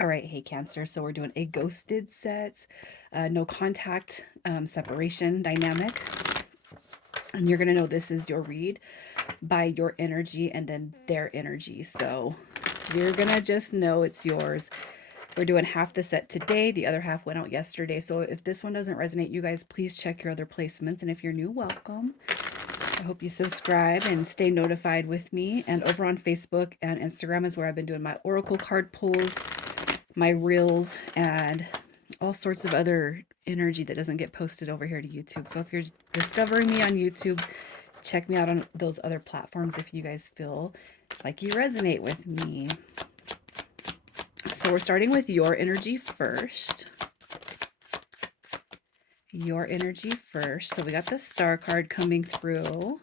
All right, hey Cancer. So we're doing a ghosted set, no contact, separation dynamic. And you're going to know this is your read by your energy and then their energy. So you're going to just know it's yours. We're doing half the set today. The other half went out yesterday. So if this one doesn't resonate, you guys, please check your other placements. And if you're new, welcome. I hope you subscribe and stay notified with me. And over on Facebook and Instagram is where I've been doing my oracle card pulls, my reels, and all sorts of other energy that doesn't get posted over here to YouTube. So if you're discovering me on YouTube, check me out on those other platforms if you guys feel like you resonate with me. So we're starting with your energy first. Your energy first. So we got the star card coming through.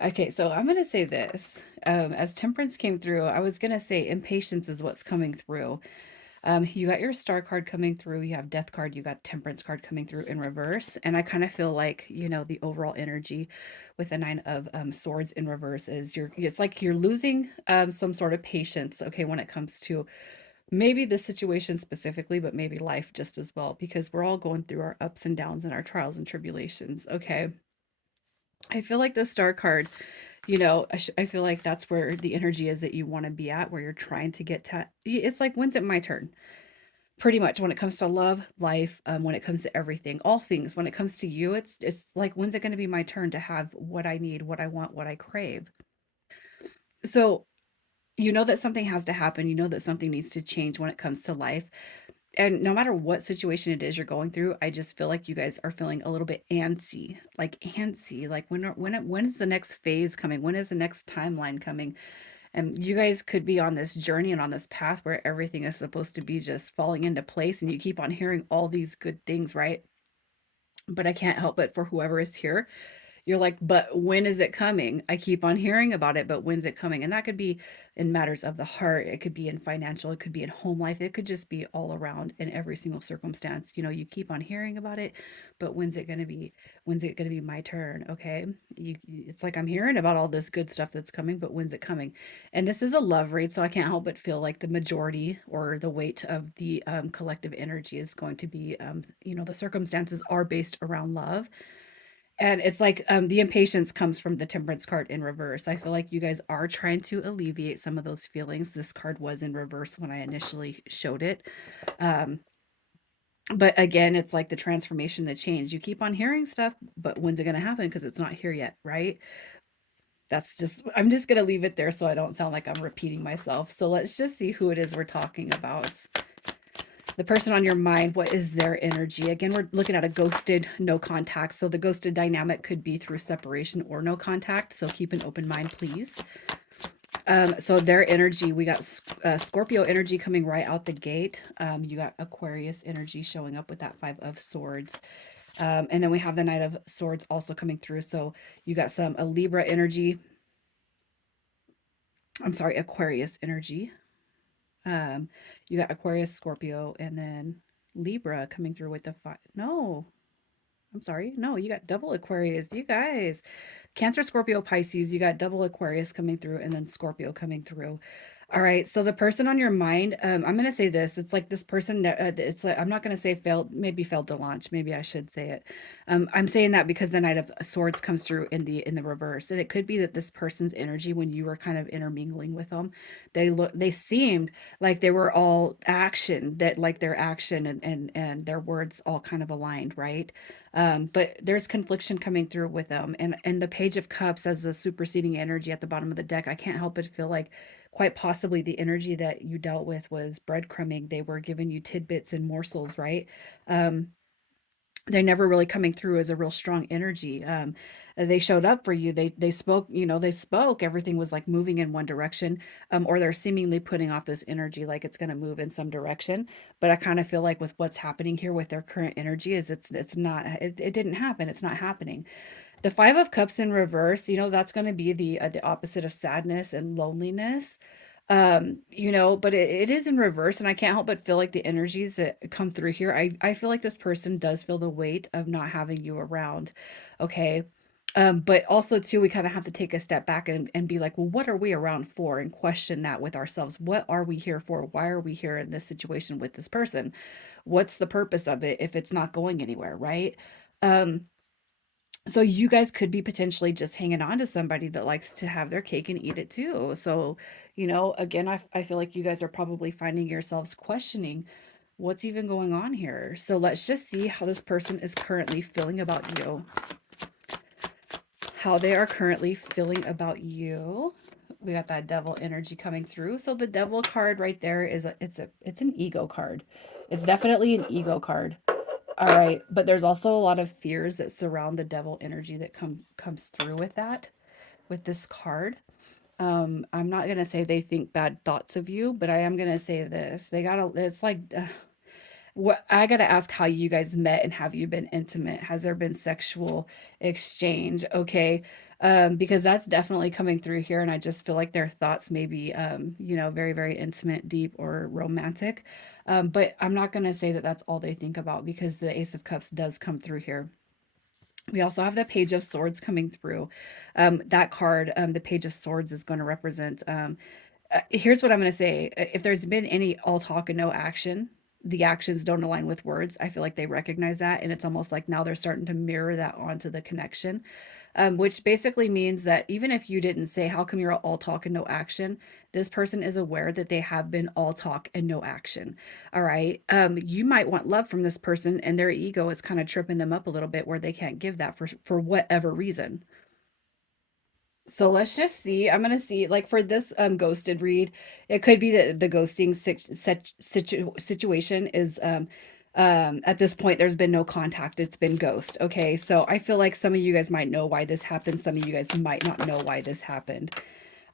Okay, so I'm going to say this. As temperance came through, I was going to say impatience is what's coming through. You got your star card coming through, you have death card, you got temperance card coming through in reverse. And I kind of feel like, the overall energy with the nine of swords in reverse is it's like you're losing some sort of patience, okay, when it comes to maybe the situation specifically, but maybe life just as well, because we're all going through our ups and downs and our trials and tribulations, okay? I feel like the star card, I feel like that's where the energy is that you want to be at, where you're trying to get to. It's like, when's it my turn? Pretty much when it comes to love, life, when it comes to everything, all things, when it comes to you, it's like, when's it going to be my turn to have what I need, what I want, what I crave? So, you know that something has to happen. You know that something needs to change when it comes to life. And no matter what situation it is you're going through, I just feel like you guys are feeling a little bit antsy. Like when is the next phase coming? When is the next timeline coming? And you guys could be on this journey and on this path where everything is supposed to be just falling into place, and you keep on hearing all these good things, right? But I can't help it for whoever is here, you're like, but when is it coming? I keep on hearing about it, but when's it coming? And that could be in matters of the heart. It could be in financial. It could be in home life. It could just be all around in every single circumstance. You keep on hearing about it, but when's it going to be? When's it going to be my turn? Okay. It's like I'm hearing about all this good stuff that's coming, but when's it coming? And this is a love read, so I can't help but feel like the majority or the weight of the collective energy is going to be, the circumstances are based around love, and it's like, the impatience comes from the temperance card in reverse. I feel like you guys are trying to alleviate some of those feelings. This card was in reverse when I initially showed it. Um, but again, it's like the transformation, the change. You keep on hearing stuff, but when's it going to happen? Because it's not here yet, right? I'm just going to leave it there so I don't sound like I'm repeating myself. So let's just see who it is we're talking about. The person on your mind, what is their energy? Again, we're looking at a ghosted, no contact. So the ghosted dynamic could be through separation or no contact. So keep an open mind, please. So their energy, we got Scorpio energy coming right out the gate. You got Aquarius energy showing up with that Five of Swords. And then we have the Knight of Swords also coming through. So you got a Libra energy. I'm sorry, Aquarius energy. Um, you got Aquarius, Scorpio, and then Libra coming through with the five. No, I'm sorry. No, you got double Aquarius. You guys, Cancer, Scorpio, Pisces, you got double Aquarius coming through and then Scorpio coming through. All right. So the person on your mind, I'm going to say this. It's like this person, it's like, I'm not going to say failed to launch. Maybe I should say it. I'm saying that because the Knight of Swords comes through in the reverse. And it could be that this person's energy, when you were kind of intermingling with them, they seemed like they were all action, that like their action and their words all kind of aligned, right? But there's confliction coming through with them, and the Page of Cups as the superseding energy at the bottom of the deck. I can't help but feel like quite possibly the energy that you dealt with was breadcrumbing. They were giving you tidbits and morsels, right? Um, they're never really coming through as a real strong energy. They showed up for you. They spoke. They spoke. Everything was like moving in one direction, or they're seemingly putting off this energy like it's going to move in some direction. But I kind of feel like with what's happening here with their current energy is it's not. It didn't happen. It's not happening. The Five of Cups in reverse, that's going to be the opposite of sadness and loneliness. But it is in reverse, and I can't help but feel like the energies that come through here, I feel like this person does feel the weight of not having you around. Okay. But also too, we kind of have to take a step back and be like, well, what are we around for? And question that with ourselves. What are we here for? Why are we here in this situation with this person? What's the purpose of it if it's not going anywhere, right? Um, so you guys could be potentially just hanging on to somebody that likes to have their cake and eat it too. So, again, I feel like you guys are probably finding yourselves questioning what's even going on here. So let's just see how this person is currently feeling about you, how they are currently feeling about you. We got that devil energy coming through. So the devil card right there is it's an ego card. It's definitely an ego card. All right, but there's also a lot of fears that surround the devil energy that comes through with that, with this card. I'm not gonna say they think bad thoughts of you, but I am gonna say this: they gotta. It's like, what I gotta ask how you guys met and have you been intimate? Has there been sexual exchange? Okay, because that's definitely coming through here, and I just feel like their thoughts may be, very very intimate, deep, or romantic. But I'm not gonna say that that's all they think about because the Ace of Cups does come through here. We also have the Page of Swords coming through. That card, the Page of Swords, is going to represent. Here's what I'm going to say: if there's been any all talk and no action, the actions don't align with words. I feel like they recognize that, and it's almost like now they're starting to mirror that onto the connection, which basically means that even if you didn't say, "How come you're all talk and no action?" This person is aware that they have been all talk and no action. All right. You might want love from this person, and their ego is kind of tripping them up a little bit where they can't give that for whatever reason. So let's just see. I'm gonna see, like, for this ghosted read, it could be that the ghosting situation is at this point there's been no contact. It's been ghost. Okay, so I feel like some of you guys might know why this happened. Some of you guys might not know why this happened.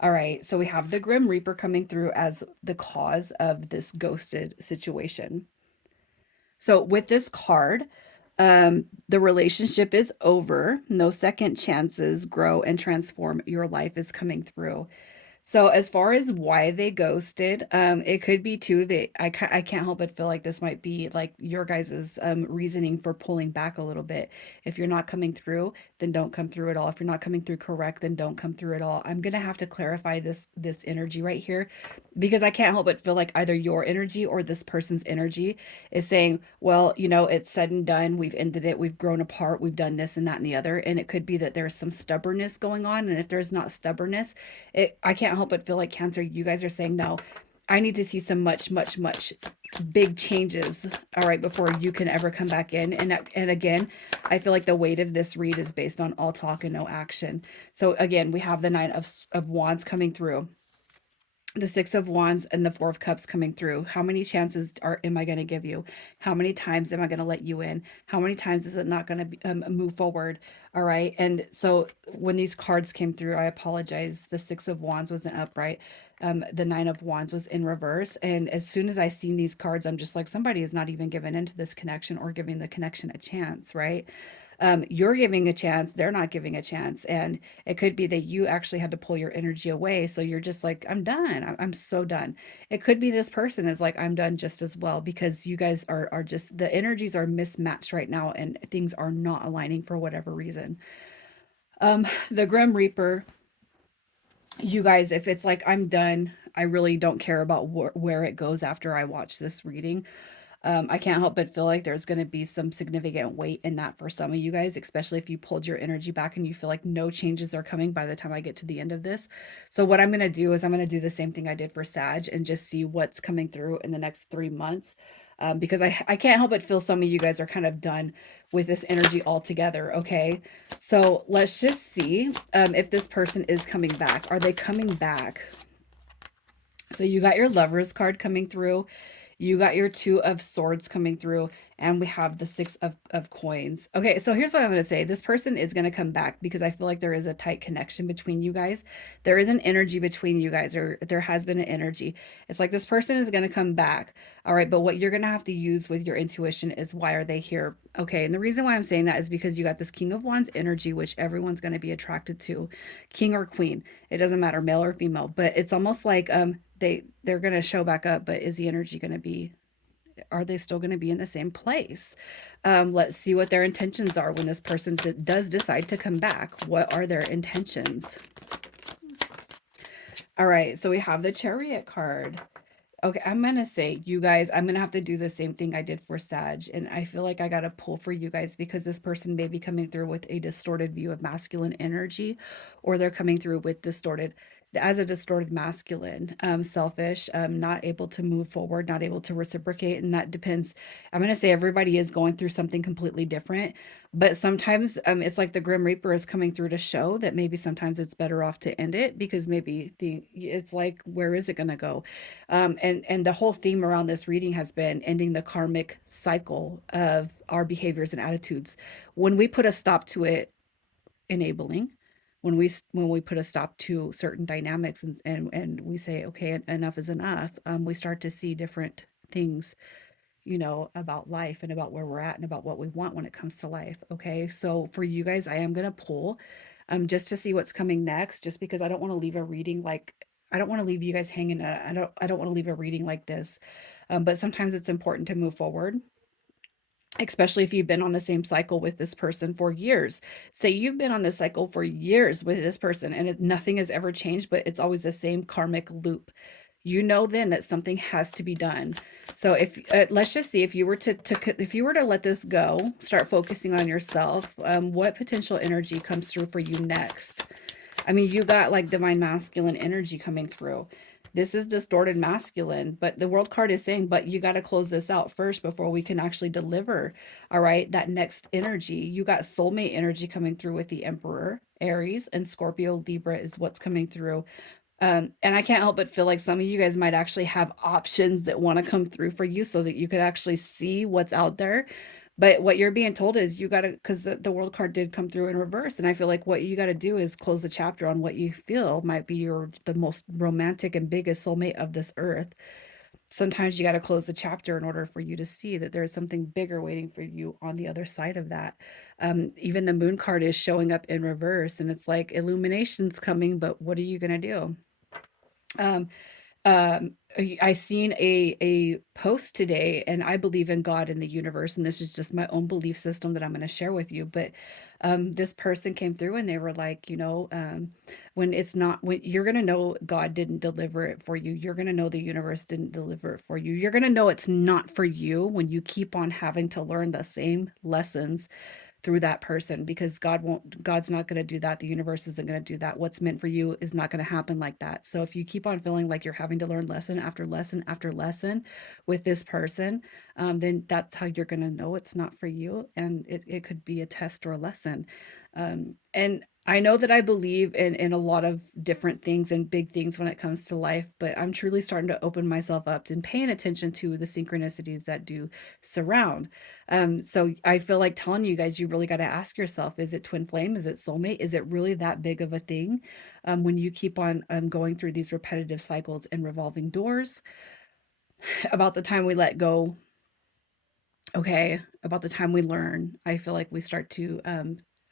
All right, so we have the Grim Reaper coming through as the cause of this ghosted situation. So with this card, the relationship is over. No second chances grow and transform your life is coming through. So as far as why they ghosted, it could be too that I can't help but feel like this might be like your guys's reasoning for pulling back a little bit. If you're not coming through, then don't come through at all. If you're not coming through correct, then don't come through at all. I'm gonna have to clarify this energy right here because I can't help but feel like either your energy or this person's energy is saying, well, it's said and done. We've ended it. We've grown apart. We've done this and that and the other. And it could be that there's some stubbornness going on. And if there's not stubbornness, I can't help but feel like Cancer, you guys are saying, no, I need to see some much, much, much big changes, all right, before you can ever come back in. And again, I feel like the weight of this read is based on all talk and no action. So again, we have the Nine of Wands coming through, the Six of Wands, and the Four of Cups coming through. How many chances am I going to give you? How many times am I going to let you in? How many times is it not going to move forward? All right. And so when these cards came through, I apologize. The Six of Wands wasn't upright. The Nine of Wands was in reverse. And as soon as I seen these cards, I'm just like, somebody is not even giving into this connection or giving the connection a chance, right? You're giving a chance, they're not giving a chance. And it could be that you actually had to pull your energy away. So you're just like, I'm done. I'm so done. It could be this person is like, I'm done just as well, because you guys are just, the energies are mismatched right now and things are not aligning for whatever reason. The Grim Reaper, you guys, if it's like, I'm done, I really don't care about where it goes after I watch this reading. I can't help but feel like there's going to be some significant weight in that for some of you guys, especially if you pulled your energy back and you feel like no changes are coming by the time I get to the end of this. So what I'm going to do is I'm going to do the same thing I did for Sag and just see what's coming through in the next 3 months. Because I can't help but feel some of you guys are kind of done with this energy altogether. Okay. So let's just see if this person is coming back. Are they coming back? So you got your Lovers card coming through. You got your Two of Swords coming through, and we have the Six of Coins. Okay, so here's what I'm going to say. This person is going to come back because I feel like there is a tight connection between you guys. There is an energy between you guys, or there has been an energy. It's like this person is going to come back. All right, but what you're going to have to use with your intuition is, why are they here? Okay, and the reason why I'm saying that is because you got this King of Wands energy, which everyone's going to be attracted to, king or queen. It doesn't matter, male or female, but it's almost like they're going to show back up, but is the energy going to be Are they still going to be in the same place? Let's see what their intentions are when this person does decide to come back. What are their intentions? All right, so we have the Chariot card. Okay, I'm gonna say, you guys, I'm gonna have to do the same thing I did for Sag. And I feel like I gotta pull for you guys because this person may be coming through with a distorted view of masculine energy, or they're coming through with as a distorted masculine, selfish, not able to move forward, not able to reciprocate. And that depends. I'm gonna say everybody is going through something completely different, but sometimes it's like the Grim Reaper is coming through to show that maybe sometimes it's better off to end it because maybe it's like, where is it gonna go? And the whole theme around this reading has been ending the karmic cycle of our behaviors and attitudes. When we put a stop to it, enabling, when we put a stop to certain dynamics, and we say, okay, enough is enough, we start to see different things, about life and about where we're at and about what we want when it comes to life. Okay. So for you guys, I am going to pull just to see what's coming next, just because I don't want to leave a reading like, I don't want to leave you guys hanging. I don't want to leave a reading like this. But sometimes it's important to move forward, especially if you've been on the same cycle with this person for years. Say you've been on this cycle for years with this person and nothing has ever changed, but it's always the same karmic loop. Then that something has to be done. So if let's just see, if you were if you were to let this go, start focusing on yourself, what potential energy comes through for you next? I mean, you got like divine masculine energy coming through. This is distorted masculine, but the world card is saying, but you got to close this out first before we can actually deliver. All right. That next energy, you got soulmate energy coming through with the Emperor, Aries, and Scorpio, Libra is what's coming through. And I can't help but feel like some of you guys might actually have options that want to come through for you so that you could actually see what's out there. But what you're being told is you got to, because the world card did come through in reverse. And I feel like what you got to do is close the chapter on what you feel might be the most romantic and biggest soulmate of this earth. Sometimes you got to close the chapter in order for you to see that there's something bigger waiting for you on the other side of that. Even the moon card is showing up in reverse, and it's like illumination's coming, but what are you going to do? Um, I seen a post today, and I believe in God and the universe, and this is just my own belief system that I'm going to share with you. But this person came through, and they were like, when you're going to know God didn't deliver it for you, you're going to know the universe didn't deliver it for you. You're going to know it's not for you when you keep on having to learn the same lessons through that person, because God's not going to do that. The universe isn't going to do that. What's meant for you is not going to happen like that. So if you keep on feeling like you're having to learn lesson after lesson after lesson with this person, then that's how you're going to know it's not for you. And it could be a test or a lesson. And I know that I believe in a lot of different things and big things when it comes to life, but I'm truly starting to open myself up and paying attention to the synchronicities that do surround. So I feel like telling you guys, you really got to ask yourself, is it twin flame? Is it soulmate? Is it really that big of a thing? When you keep on going through these repetitive cycles and revolving doors, about the time we let go, okay, about the time we learn, I feel like we start to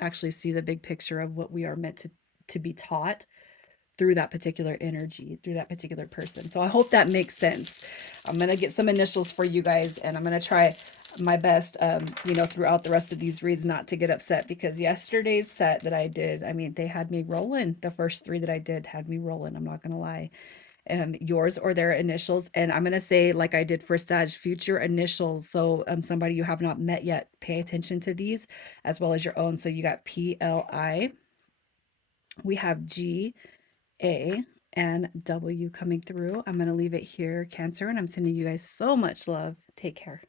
actually see the big picture of what we are meant to be taught through that particular energy, through that particular person. So I hope that makes sense. I'm going to get some initials for you guys, and I'm going to try my best, throughout the rest of these reads not to get upset, because yesterday's set that I did, I mean, they had me rolling. The first three that I did had me rolling. I'm not going to lie. Yours or their initials. And I'm going to say, like I did for Sag, future initials. So somebody you have not met yet, pay attention to these as well as your own. So you got PLI, we have G, A, and W coming through. I'm going to leave it here, Cancer, and I'm sending you guys so much love. Take care.